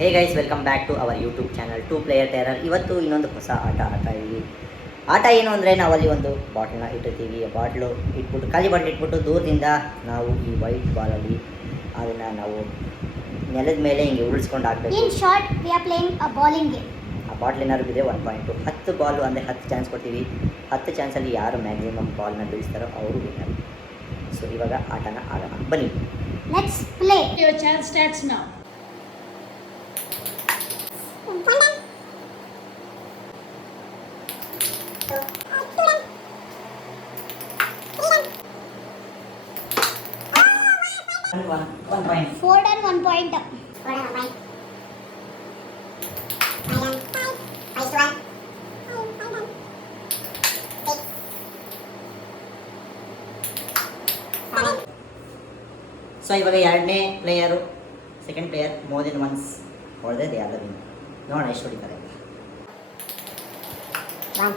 Hey guys, welcome back to our YouTube channel 2 player terror. ಇವತ್ತು ಇನ್ನೊಂದು ಹೊಸ ಆಟ ಆಡ್ತಾ ಇದ್ದೀವಿ. ಆಟ ಏನು ಅಂದರೆ, ನಾವಲ್ಲಿ ಒಂದು ಬಾಟ್ಲನ್ನ ಇಟ್ಟಿರ್ತೀವಿ. ಬಾಟ್ಲು ಇಟ್ಬಿಟ್ಟು, ಖಾಲಿ ಬಾಟ್ಲು ಇಟ್ಬಿಟ್ಟು ದೂರದಿಂದ ನಾವು ಈ ವೈಟ್ ಬಾಲಲ್ಲಿ ಅದನ್ನು ನಾವು ನೆಲದ ಮೇಲೆ ಹಿಂಗೆ ಉರುಳಿಸ್ಕೊಂಡು ಹಾಕಬೇಕು. In short we are playing a bowling game. ಆ ಬಾಟ್ಲ್ ಏನಾದ್ರು ಬಿದ್ದರೆ 1 ಪಾಯಿಂಟು. 10 ಬಾಲು ಅಂದರೆ 10 ಚಾನ್ಸ್ ಕೊಡ್ತೀವಿ. 10 ಚಾನ್ಸಲ್ಲಿ ಯಾರು ಮ್ಯಾಕ್ಸಿಮಮ್ ಬಾಲ್ನ ಬೀಳಿಸ್ತಾರೋ ಅವರು ವಿನ್ನರ್. ಸೊ ಇವಾಗ ಆಟನ ಆಡೋಣ, ಬನ್ನಿ. Let's play. Your chance starts now. One point. 4 and 1 point. So ಇವಾಗ ಎರಡನೇ player, second player more than once ಹೊಡೆದ್ರೆ ದೇ ಆರ್ ದ ವಿನ್. ನೋಡೋಣ ಎಷ್ಟು ಹೊಡಿತಾರೆ. 1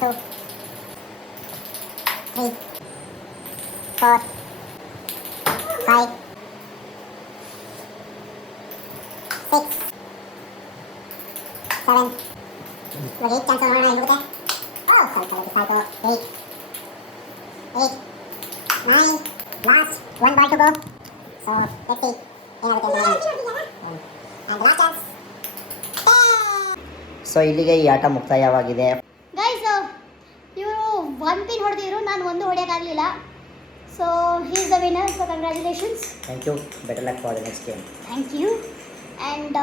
2 3 4 5 6 7 ಇವಾಗ 8 ಚಾನ್ಸ್ ನೋಡೋಣ ಹೆಂಗುತ್ತೆ. ಸ್ವಲ್ಪ 8 8 9 last 1 ball to go. So let's see ಏನಾಗುತ್ತೆ and last chance. ಸೊ ಇಲ್ಲಿಗೆ ಈ ಆಟ ಮುಕ್ತಾಯವಾಗಿದೆ. ಗೈಸ್, ಇವರು 1 ಪಿನ್ ಹೊಡೆದಿದ್ರು, ನಾನು ಒಂದು ಹೊಡೆಯೋಕ್ಕಾಗಲಿಲ್ಲ. So he is the winner. So congratulations. Thank you. Better luck for the next game. Thank you. And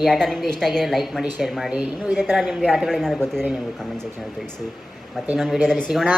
ಈ ಆಟ ನಿಮಗೆ ಇಷ್ಟ ಆಗಿದೆ ಲೈಕ್ ಮಾಡಿ, ಶೇರ್ ಮಾಡಿ. ಇನ್ನೂ ಇದೇ ಥರ ನಿಮಗೆ ಆಟಗಳು ಏನಾದರೂ ಗೊತ್ತಿದ್ರೆ ನೀವು ಕಮೆಂಟ್ ಸೆಕ್ಷನಲ್ಲಿ ತಿಳಿಸಿ. ಮತ್ತೆ ಇನ್ನೊಂದು ವೀಡಿಯೋದಲ್ಲಿ ಸಿಗೋಣ.